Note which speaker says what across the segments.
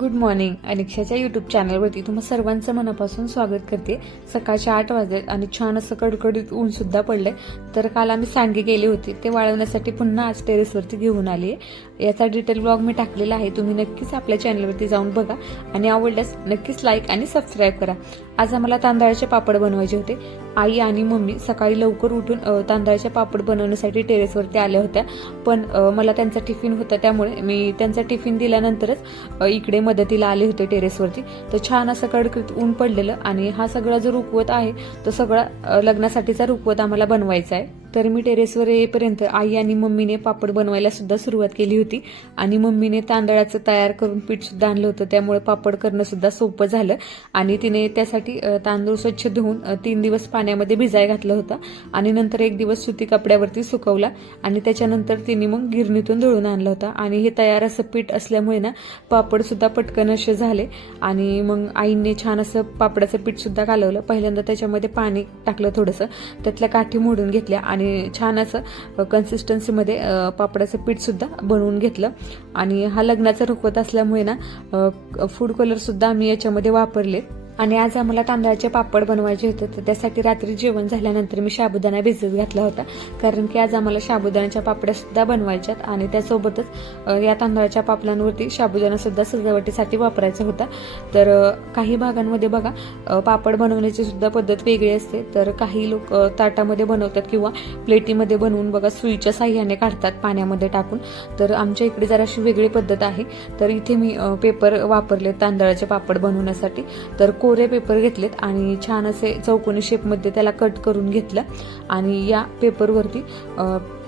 Speaker 1: Good morning अनिक्षाच्या YouTube चॅनलवरती तुम्हा सर्वांचं मनापासून स्वागत करते. सकाळच्या आठ वाजलेत आणि छान असं कडकडीत ऊन सुद्धा पडलंय. तर काल आम्ही सांगे गेले होते. ते वाळवण्यासाठी पुन्हा आज टेरेसवरती घेऊन आले. आहे याचा डिटेल ब्लॉग मी टाकलेला आहे. तुम्ही नक्कीच आपल्या चॅनलवरती जाऊन बघा. आणि आवडल्यास नक्कीच लाईक आणि सबस्क्राईब करा. आज आम्हाला तांदळाचे पापड बनवायचे होते. आई आणि मम्मी सकाळी लवकर उठून तांदळाचे पापड बनवण्यासाठी टेरेसवरती आल्या होत्या. पण मला त्यांचा टिफिन होता त्यामुळे मी त्यांचा टिफिन दिल्यानंतरच इकडे मदतीला आले होते टेरेसवरती. तर छान असं कडकडीत ऊन पडलेलं आणि हा सगळा जो रुकवत आहे तो सगळा लग्नासाठीचा रुकवत आम्हाला बनवायचा आहे. तर मी टेरेसवर येईपर्यंत आई आणि मम्मीने पापड बनवायला सुद्धा सुरुवात केली होती. आणि मम्मीने तांदळाचं तयार करून पीठ सुद्धा आणलं होतं. त्यामुळे पापड करणं सुद्धा सोपं झालं. आणि तिने त्यासाठी तांदूळ स्वच्छ धुवून तीन दिवस पाण्यामध्ये भिजाय घातलं होता. आणि नंतर एक दिवस सुती कपड्यावरती सुकवला. आणि त्याच्यानंतर तिने मग गिरणीतून धुळून आणला होता. आणि हे तयार असं पीठ असल्यामुळे ना पापड सुद्धा पटकन असे झाले. आणि मग आईने छान असं पापडाचं पीठ सुद्धा पहिल्यांदा त्याच्यामध्ये पाणी टाकलं थोडंसं. त्यातल्या काठी मोडून घेतल्या. आणि छान असं कन्सिस्टन्सीमध्ये पापडाचं पीठसुद्धा बनवून घेतलं. आणि हा लग्नाचा रुखवत असल्यामुळे ना फूड कलरसुद्धा आम्ही याच्यामध्ये वापरले. आणि आज आम्हाला तांदळाचे पापड बनवायचे होते तर त्यासाठी रात्री जेवण झाल्यानंतर मी साबुदाणा भिजत घातला होता. कारण की आज आम्हाला साबुदाण्याच्या पापड्या सुद्धा बनवायच्यात आणि त्यासोबतच या तांदळाच्या पापडांवरती साबुदाणा सुद्धा सजावटीसाठी वापरायचा होता. तर काही भागांमध्ये बघा पापड बनवण्याची सुद्धा पद्धत वेगळी असते. तर काही लोक ताटामध्ये बनवतात किंवा प्लेटीमध्ये बनवून बघा सुईच्या साह्याने काढतात पाण्यामध्ये टाकून. तर आमच्या इकडे जराशी वेगळी पद्धत आहे. तर इथे मी पेपर वापरले तांदळाचे पापड बनवण्यासाठी. तर कोरे पेपर घेतलेत आणि छान असे चौकोनी शेपमध्ये त्याला कट करून घेतलं. आणि या पेपरवरती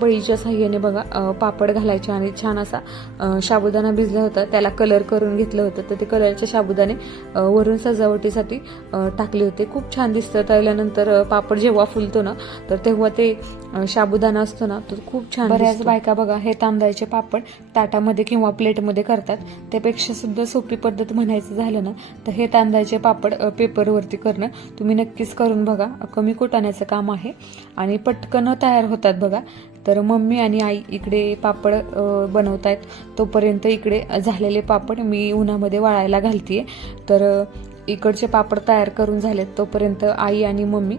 Speaker 1: पळीच्या साह्याने बघा पापड घालायचे आणि छान असा साबुदाणा भिजला होता. त्याला कलर करून घेतलं होतं. तर ते कलरचे साबुदाणे वरून सजावटीसाठी टाकले होते. खूप छान दिसतं. तळल्यानंतर अ, पापड जेव्हा फुलतो ना तर तेव्हा ते साबुदाणा असतो ना तर खूप छान बऱ्याच बायका बघा हे तांदळाचे पापड ताटामध्ये किंवा प्लेटमध्ये करतात. त्यापेक्षा सुद्धा सोपी पद्धत म्हणायचं झालं ना तर हे तांदळाचे पापड कापड पेपरवरती करणं तुम्ही नक्कीच करून बघा. कमी कोटाण्याचं काम आहे आणि पटकन तयार होतात बघा. तर मम्मी आणि आई इकडे पापड बनवत आहेत तोपर्यंत इकडे झालेले पापड मी उन्हामध्ये वाळायला घालते तर इकडचे पापड तयार करून झालेत तोपर्यंत आई आणि मम्मी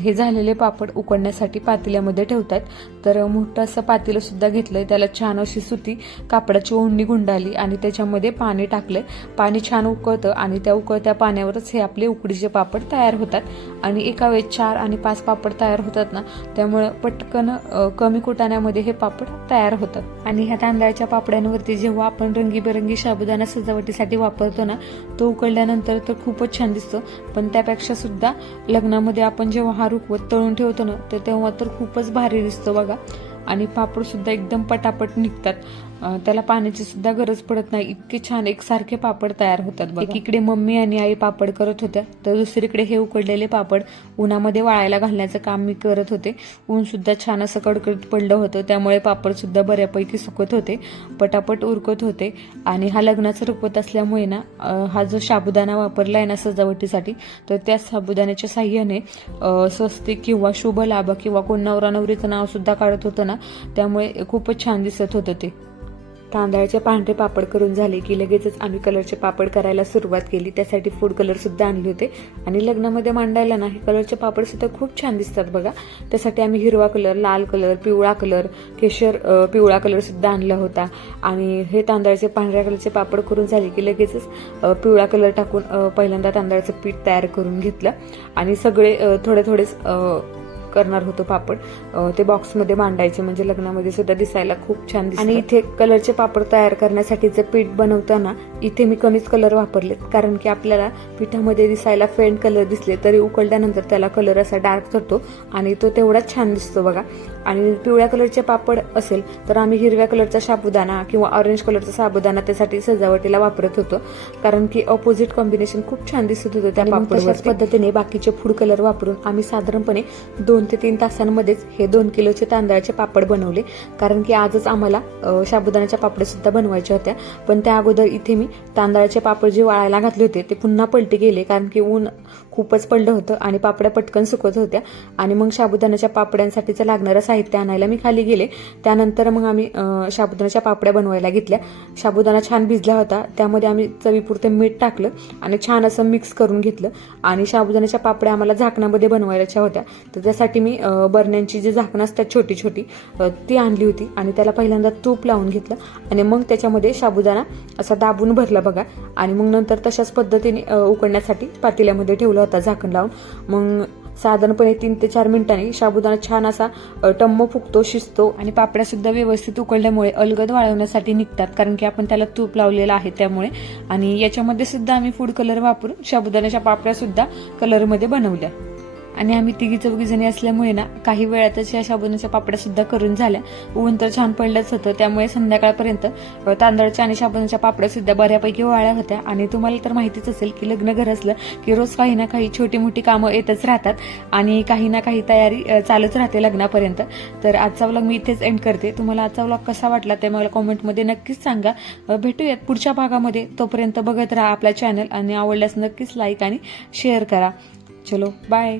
Speaker 1: हे झालेले पापड उकडण्यासाठी पातेल्यामध्ये ठेवतात तर मोठं असं पातेलं सुद्धा घेतलंय त्याला छान अशी सुती कापडाची ओढणी गुंडाली आणि त्याच्यामध्ये पाणी टाकलंय. पाणी छान उकळतं आणि त्या उकळत्या पाण्यावरच हे आपले उकडीचे पापड तयार होतात. आणि एका वेळेस चार आणि पाच पापड तयार होतात ना त्यामुळं पटकन कमी कुटाण्यामध्ये हे पापड तयार होतात. आणि ह्या तांदळाच्या पापड्यांवरती जेव्हा आपण रंगीबेरंगी साबुदाणा सजावटीसाठी वापरतो ना तो उकळल्यानंतर तर खूपच छान दिसतं. पण त्यापेक्षा सुद्धा लग्नामध्ये आपण जेव्हा हा रुखवत तळून ठेवतो ना तर तेव्हा तर खूपच भारी दिसतं बघा. आणि पापड सुद्धा एकदम पटापट निघतात. त्याला पाण्याची सुद्धा गरज पडत नाही. इतके छान एकसारखे पापड तयार होतात एकीकडे मम्मी आणि आई पापड करत होत्या तर दुसरीकडे हे उकडलेले पापड उन्हामध्ये वाळायला घालण्याचं काम मी करत होते. ऊन सुद्धा छान असं कडकडत पडलं होतं त्यामुळे पापड सुद्धा बऱ्यापैकी सुकत होते पटापट उरकत होते. आणि हा लग्नाचा रुपत असल्यामुळे ना हा जो साबुदाणा वापरला आहे ना सजावटीसाठी तर त्या साबुदाण्याच्या साह्याने स्वस्ती स्वस्तिक किंवा शुभ लाभ किंवा कोण नवरा नवरीचं नाव सुद्धा काढत होतं ना त्यामुळे खूपच छान दिसत होतं ते. तांदळाचे पांढरे पापड करून झाले की लगेचच आम्ही कलरचे पापड करायला सुरुवात केली. त्यासाठी फूड कलरसुद्धा आणले होते. आणि लग्नामध्ये मांडायला ना हे कलरचे पापडसुद्धा खूप छान दिसतात बघा. त्यासाठी आम्ही हिरवा कलर लाल कलर पिवळा कलर केशर पिवळा कलरसुद्धा आणला होता. आणि हे तांदळाचे पांढऱ्या कलरचे पापड करून झाले की लगेचच पिवळा कलर टाकून पहिल्यांदा तांदळाचं पीठ तयार करून घेतलं. आणि सगळे थोडे थोडेच करणार होतो पापड. ते बॉक्समध्ये मांडायचे म्हणजे लग्नामध्ये सुद्धा दिसायला खूप छान दिसतं. आणि इथे कलरचे पापड तयार करण्यासाठीचं पीठ बनवताना इथे मी कमीच कलर वापरले कारण की आपल्याला पिठामध्ये दिसायला फेंट कलर दिसले तरी उकळल्यानंतर त्याला कलर असा डार्क होतो आणि तो तेवढाच छान दिसतो बघा. आणि पिवळ्या कलरचे पापड असेल तर आम्ही हिरव्या कलरचा साबुदाणा किंवा ऑरेंज कलरचा साबुदाणा त्यासाठी सजावटीला वापरत होतो. कारण की ऑपोजिट कॉम्बिनेशन खूप छान दिसत होतं त्या पापड पद्धतीने बाकीचे फूड कलर वापरून आम्ही साधारणपणे दोन दोन ते तीन तासांमध्येच हे दोन किलोचे तांदळाचे पापड बनवले. कारण की आजच आम्हाला साबुदाण्याच्या पापड्या सुद्धा बनवायच्या होत्या. पण त्या अगोदर इथे मी तांदळाचे पापड जे वाळायला घातले होते ते पुन्हा पलटी गेले. कारण की ऊन खूपच पडलं होतं आणि पापड्या पटकन सुकत होत्या. आणि मग साबुदाण्याच्या पापड्यांसाठीचं लागणारं साहित्य आणायला मी खाली गेले. त्यानंतर मग आम्ही अं, साबुदाण्याच्या पापड्या बनवायला घेतल्या. साबुदाणा छान भिजला होता. त्यामध्ये आम्ही चवीपुरतं मीठ टाकलं आणि छान असं मिक्स करून घेतलं. आणि साबुदाण्याच्या पापड्या आम्हाला झाकणामध्ये बनवायच्या होत्या. तर त्यासाठी मी बरण्यांची जी झाकणं असतात छोटी छोटी ती आणली होती आणि त्याला पहिल्यांदा तूप लावून घेतलं. आणि मग त्याच्यामध्ये साबुदाणा असा दाबून भरला बघा. आणि मग नंतर तशाच पद्धतीने उकडण्यासाठी पातेल्यामध्ये ठेवलं होता झाकण लावून. मग साधारणपणे तीन ते चार मिनिटांनी साबुदाणा छान असा टम्म फुगतो शिजतो आणि पापड्या सुद्धा व्यवस्थित उकळल्यामुळे अलगद वाळवण्यासाठी निघतात. कारण की आपण त्याला तूप लावलेलं आहे त्यामुळे. आणि याच्यामध्ये सुद्धा आम्ही फूड कलर वापरून साबुदाण्याच्या पापड्या सुद्धा कलरमध्ये बनवल्या. आणि आम्ही तिघी चौघी जणी असल्यामुळे ना काही वेळातच या साबुदाण्याच्या पापड्या सुद्धा करून झाल्या. ऊन तर छान पडलंच होतं त्यामुळे संध्याकाळपर्यंत तांदळाच्या आणि साबुदाण्याच्या पापड्या सुद्धा बऱ्यापैकी वाळ्या होत्या. आणि तुम्हाला तर माहितीच असेल की लग्न घर असलं की रोज काही ना काही छोटी मोठी कामं येतच राहतात आणि काही ना काही तयारी चालूच राहते लग्नापर्यंत. तर आजचा व्लॉग मी इथेच एंड करते. तुम्हाला आजचा व्लॉग कसा वाटला ते मला कॉमेंटमध्ये नक्कीच सांगा. भेटूयात पुढच्या भागामध्ये. तोपर्यंत बघत राहा आपला चॅनल आणि आवडल्यास नक्कीच लाईक आणि शेअर करा. चलो बाय